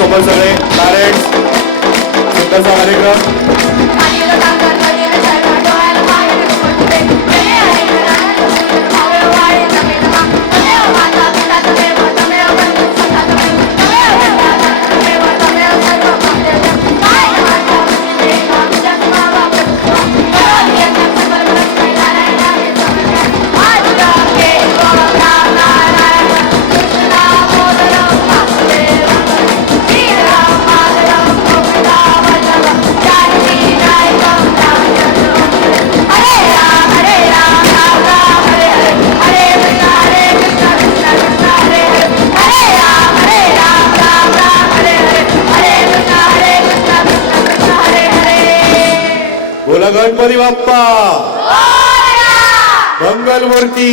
सोबत सगळे पॅरेंट्स सुंदरसा कार्यक्रम गणपती बाप्पा मंगलमूर्ती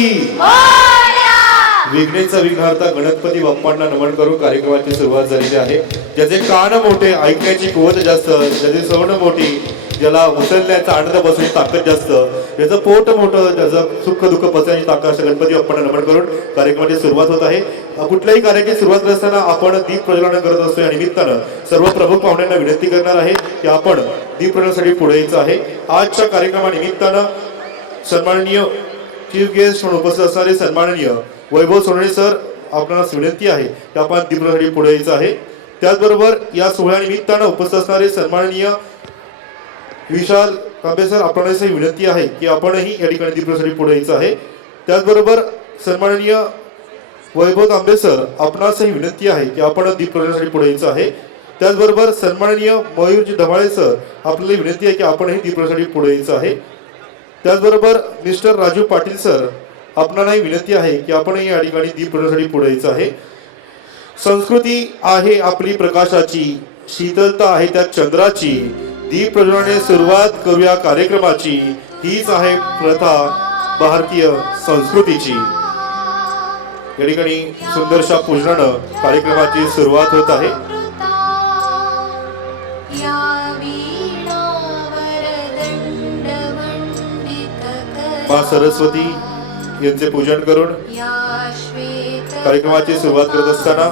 विघ्नेचा विघ्नहर्ता गणपती बाप्पांना नमन करून कार्यक्रमाची सुरुवात झालेली आहे. ज्याचे कान मोठे ऐकण्याची कुवत जास्त, ज्याची सवण मोठी, ज्याला उचलण्याचा आनंद बसण्याची ताकद जास्त, ज्याचं पोट मोठं, ज्याचं सुख दुःख पचण्याची ताकद, अशा गणपती बाप्पांना नमन करून कार्यक्रमाची सुरुवात होत आहे. कुठल्याही कार्याची सुरुवात करत असताना आपण दीप प्रज्वलन करत असतो. या निमित्तानं सर्व प्रमुख पाहुण्यांना विनंती करणार आहे की आपण दीप प्रज्वलनासाठी पुढे यायचं आहे. आजच्या कार्यक्रमानिमित्तानं सन्माननीय चीफ गेस्ट म्हणून उपस्थित असणारे सन्माननीय वैभव सोनवणे सर, आपणास विनंती आहे की आपण दीप प्रज्वलनासाठी पुढे यायचं आहे. त्याचबरोबर या सोहळ्यानिमित्तानं उपस्थित असणारे सन्माननीय विशाल कांबे सर, आपणास विनंती आहे की आपणही या ठिकाणी दीप प्रज्वलनासाठी पुढे यायचं आहे. त्याचबरोबर सन्माननीय वैभव तांबे सर, आपणासही विनंती आहे की आपण दीप प्रज्वलनासाठी पुढे यायचं आहे. त्याचबरोबर सन्माननीय मयूरजी धमाळे सर, आपल्याला विनंती आहे की आपणही दीप प्रज्वलनासाठी पुढे यायचं आहे. त्याचबरोबर मिस्टर राजू पाटील सर, आपणालाही विनंती आहे की आपणही या ठिकाणी दीप प्रज्वलनासाठी पुढे यायचं आहे. संस्कृती आहे आपली प्रकाशाची, शीतलता आहे त्या चंद्राची, दीप प्रज्वलनाने सुरुवात करूया कार्यक्रमाची, हीच आहे प्रथा भारतीय संस्कृतीची. या ठिकाणी सुंदरशा पूजनानं कार्यक्रमाची सुरुवात होत आहे. मां सरस्वती यांचे पूजन करून कार्यक्रमाची सुरुवात करत असताना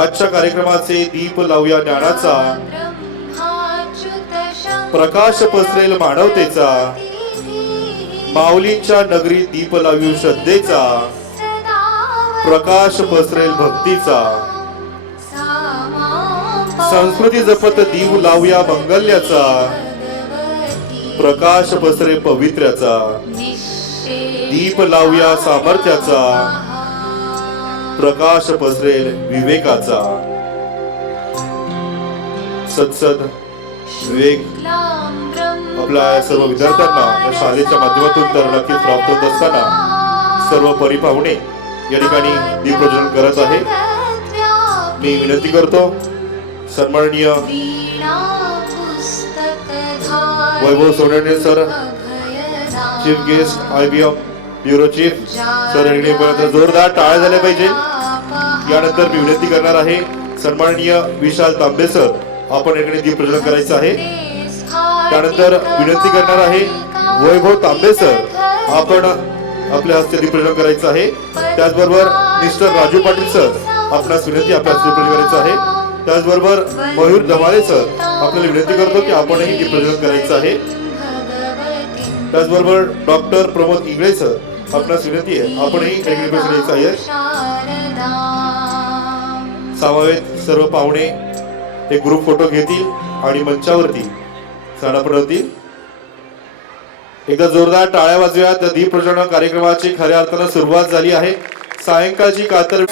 आजच्या कार्यक्रमाचे दीप लावूया ज्ञानाचा, प्रकाश पसरेल मानवतेचा, माऊलींच्या नगरी दीप लावू श्रद्धेचा, प्रकाश पसरेल भक्तीचा, संस्कृती जपत दीप लावूया मंगल्याचा, प्रकाश पसरे पवित्र्याचा, दीप लावूया सामर्थ्याचा, प्रकाश पसरेल विवेकाचा. सत्सद विवेक आपल्या सर्व विद्यार्थ्यांना या शाळेच्या माध्यमातून तर नक्कीच प्राप्त होत असताना सर्व परिपाहुणे या ठिकाणी दीप प्रज्वलन करत आहे. मी विनंती करतो सन्माननीय Vaibhav Sonawane sir, chief guest IBM bureau chief sir, यांनी जोरदार टाळ्या झाल्या पाहिजे. यानंतर मी विनंती करणार आहे सन्माननीय विशाल तांबे सर, आपण याकडे दीप प्रज्वलन करायचं आहे. त्यानंतर विनंती करणार आहे वैभव तांबे सर, आपण आपल्या हस्ते दीप प्रज्वलन करायचं आहे. त्याचबरोबर मिस्टर राजू पाटील सर, आपणास विनंती आपल्या हस्ते दीप प्रज्वलन करायचं आहे. त्याचबरोबर मयूर धमाळे सर, आपल्याला विनंती करतो की आपणही दीप प्रज्वलन करायचं आहे. त्याचबरोबर डॉक्टर प्रमोद इंगळे सर, आपणास विनंती आहे आपणही दीप प्रज्वलन करायचं आहे. समवेत सर्व पाहुणे एक ग्रुप फोटो घेतील आणि मंचावरती स्थानापन्न होतील. एकदा जोरदार टाळ्या वाजव्या. त्या दीप प्रज्वलन कार्यक्रमाची खऱ्या अर्थानं सुरुवात झाली आहे. सायंकाळची कातर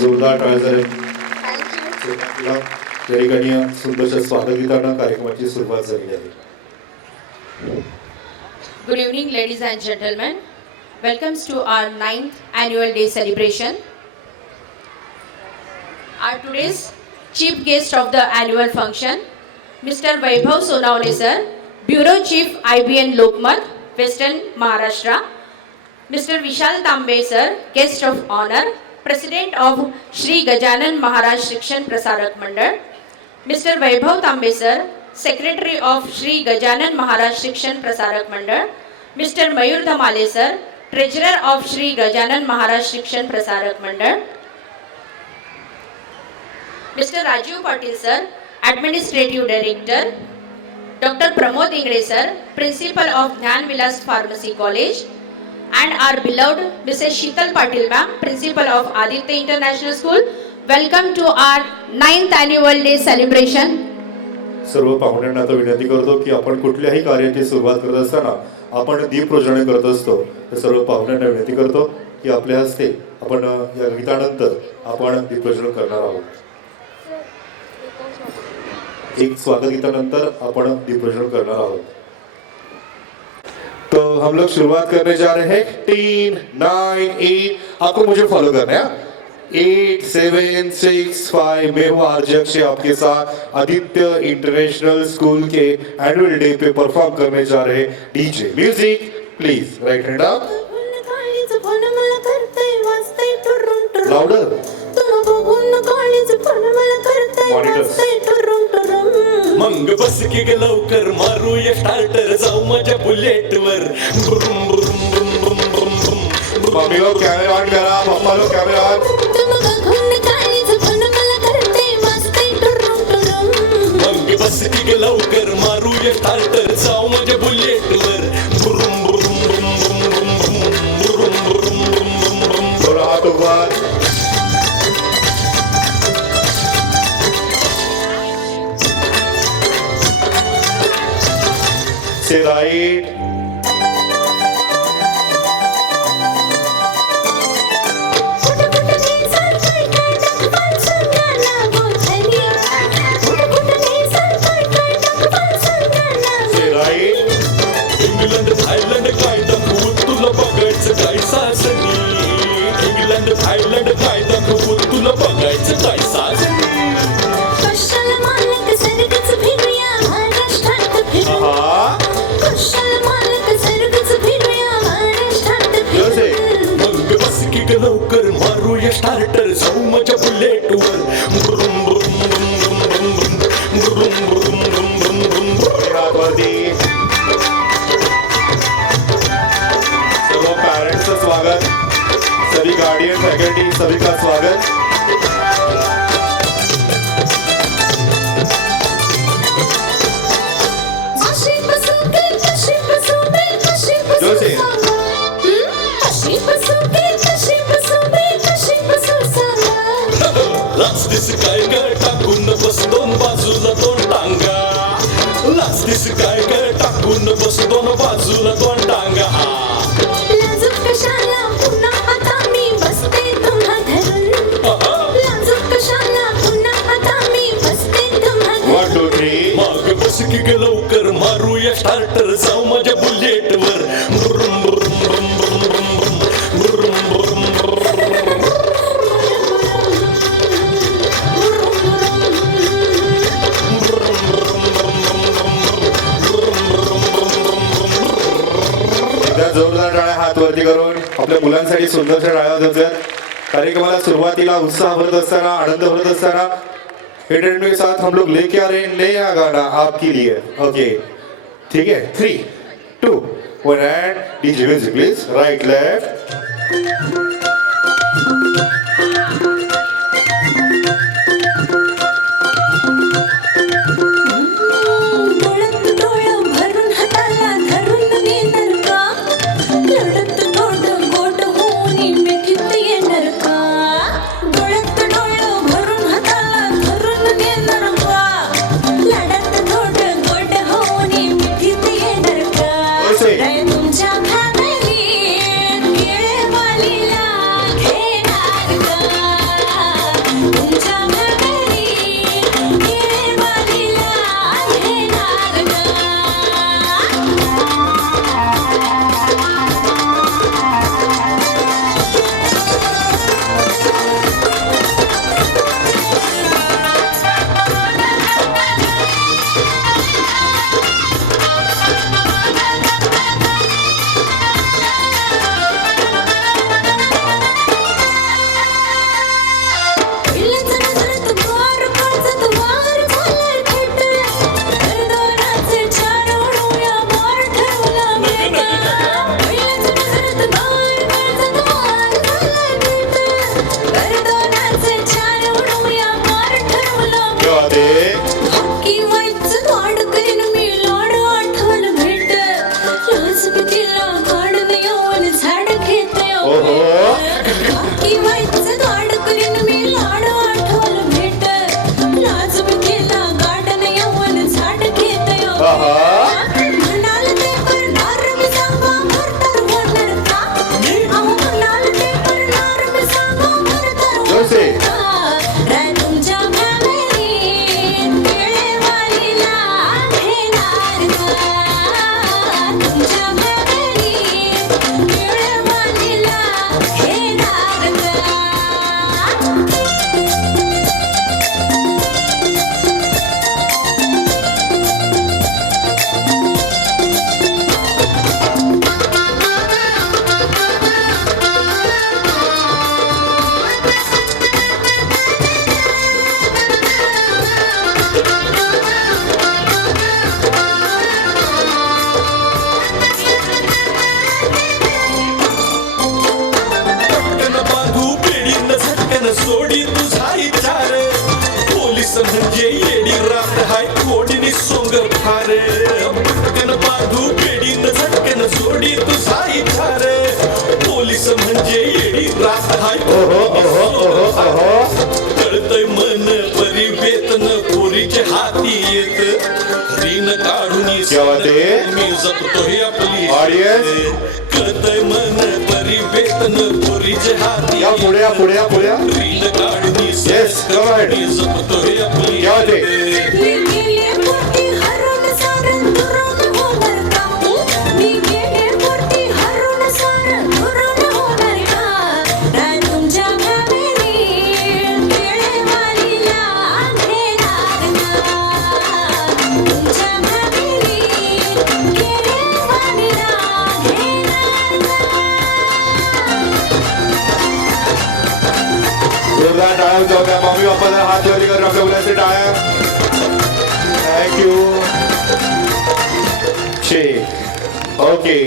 जोरदार टाळ्या या ठिकाणी सुंदरशा स्वागतीताना कार्यक्रमाची सुरुवात झालेली आहे. Good evening, ladies and gentlemen. Welcomes to our 9th annual day celebration. Our today's chief guest of the annual function, Mr. Vaibhav Sonawale sir, Bureau Chief IBN Lokmat, Western Maharashtra. Mr. Vishal Tambe sir, guest of honor, President of Shri Gajanan Maharaj Shikshan Prasarak Mandal. Mr. Vaibhav Tambe sir, Secretary of Shri Gajanan Maharaj Shikshan Prasarak Mandal. Mr. Mayur Dhamale sir, Treasurer of Shri Gajanan Maharaj Shikshan Prasarak Mandal. Mr. Rajiv Patil sir, Administrative Director. Dr. Pramod Ingre sir, Principal of Dhyan Vilas Pharmacy College. And our beloved Mrs. Sheetal Patil ma'am, Principal of Aditya International School. Welcome to our 9th annual day celebration. सर्व पाहुण्यांना आता विनंती करतो की आपण कुठल्याही कार्याची सुरुवात करत असताना आपण दीप प्रज्वलन करत असतो. तर सर्व पाहुण्यांना विनंती करतो की आपल्या हस्ते आपण या गीतानंतर आपण दीप प्रज्वलन करणार आहोत. एक स्वागत गीतानंतर आपण दीप प्रज्वलन करणार आहोत. तो हम लोग शुरुआत करने जा रहे हैं. 10, 9, 8 आपको मुझे फॉलो करना है. 8, 7, 6, 5 मैं हूँ आरजे अक्षय आपके साथ आदित्य इंटरनेशनल स्कूल के एनुअल डे पे परफॉर्म करने जा रहे DJ. Music please. Right hand up. Louder. मंग बस की ग लवकर मारूया स्टार्टर जाऊ माझ्या बुलेट वर. मम्मी लोग कैमरा ऑन करा. पप्पा लोग कैमरा ऑन. मंग बस की ग लवकर मारूया स्टार्टर जाऊ माझ्या बुलेट वर. थोड़ा हाथ ऊपर. से राइट. इंग्लंड थायलंड काय दाखवू तुला बघायचं काय सासनी. इंग्लंड थायलंड काय दाखवू तुला बघायचं काय सासनी. कशाला मालक सरगच फिरूया महाराष्ट्रात फिरूया. कशाला मालक सरगच फिरूया महाराष्ट्रात फिरूया. मग बस की ग लवकर मारूया स्टार्टर जाऊ माझ्या बुलेट वर. ब्रुम ब्रुम ब्रुम ब्रुम ब्रुम ब्रुम ब्रुम ब्रुम ब्रुम ब्रुम. हातवरती. सर्व पेरेंट्स का स्वागत. सभी गार्डियन फैकल्टी सभी का स्वागत. अशी बसूके कशी बसूबे कशी जोशी. बसू. अशी बसूके कशी बसूबे कशी बसू सांगा. लाच दिस काय ग टाकून बस दोन बाजूला दोन टांगा. लाच दिस काय ग टाकून बस दोन बाजूला दोन टांगा. लाजूक कशाला पुन्हा आता मी बसते तुम्हा धरून. लाजूक कशाला पुन्हा आता मी बसते तुम्हा 1, 2, 3. मग बस की ग लवकर मारूया स्टार्टर जाऊ माझ्या बुलेट वर. ब्रुम ब्रुम ब्रुम ब्रुम ब्रुम ब्रुम ब्रुम ब्रुम. एकदा जोरदार टाळ्या हात वरती करून आपल्या मुलांसाठी सुंदरशा टाळ्या वाजवतात. कार्यक्रमाला सुरुवातीला उत्साह भरत असताना आनंद भरत असताना इंटरनेट के साथ हम लोग लेके आ रहे हैं नया गाना आपके लिए. ओके ठीक है. 3, 2, 1 end DJ music please. Right left. डोळ्यात डोळं भरून हाताला धरून नेणार का. लढत गोड गोड होऊन मिठीत येणार का. डोळ्यात डोळं भरून हाताला धरून नेणार का. लढत गोड गोड होऊन मिठीत येणार का. ओसे. तुमच्या भागाली केळेवालीला फारे पटकन बांधू पेडीत झटकन सोडी तुझा इच्छार पोलीस म्हणजे येडी रात हाय कळतय मन परी वेतन पोरीचे हाती येत ऋण काढून क्या बात है? मी जपतोय आपली Audience? कळतय मन परी वेतन पोरीचे हाती या पुढे या पुढे या पुढे या. ऋण काढून Yes, go ahead. मी जपतोय आपली क्या बात है? मी गेले पोटी हरून सारण दुरून होणार का मी गेले पोटी हरून सारण दुरून होणार का राय तुमच्या भावेने केळेवालीला घेणार ना तुमच्या भावेने केळेवालीला घेणार जोरदार टाळ्या जाऊ द्या. मम्मी पप्पाला हात वरती करून आपल्या मुलाचे टाळ्या. Thank you. ओके,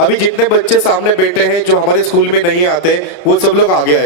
अभी जितने बच्चे सामने बैठे हैं जो हमारे स्कूल में नहीं आते वो सब लोग आगे आए.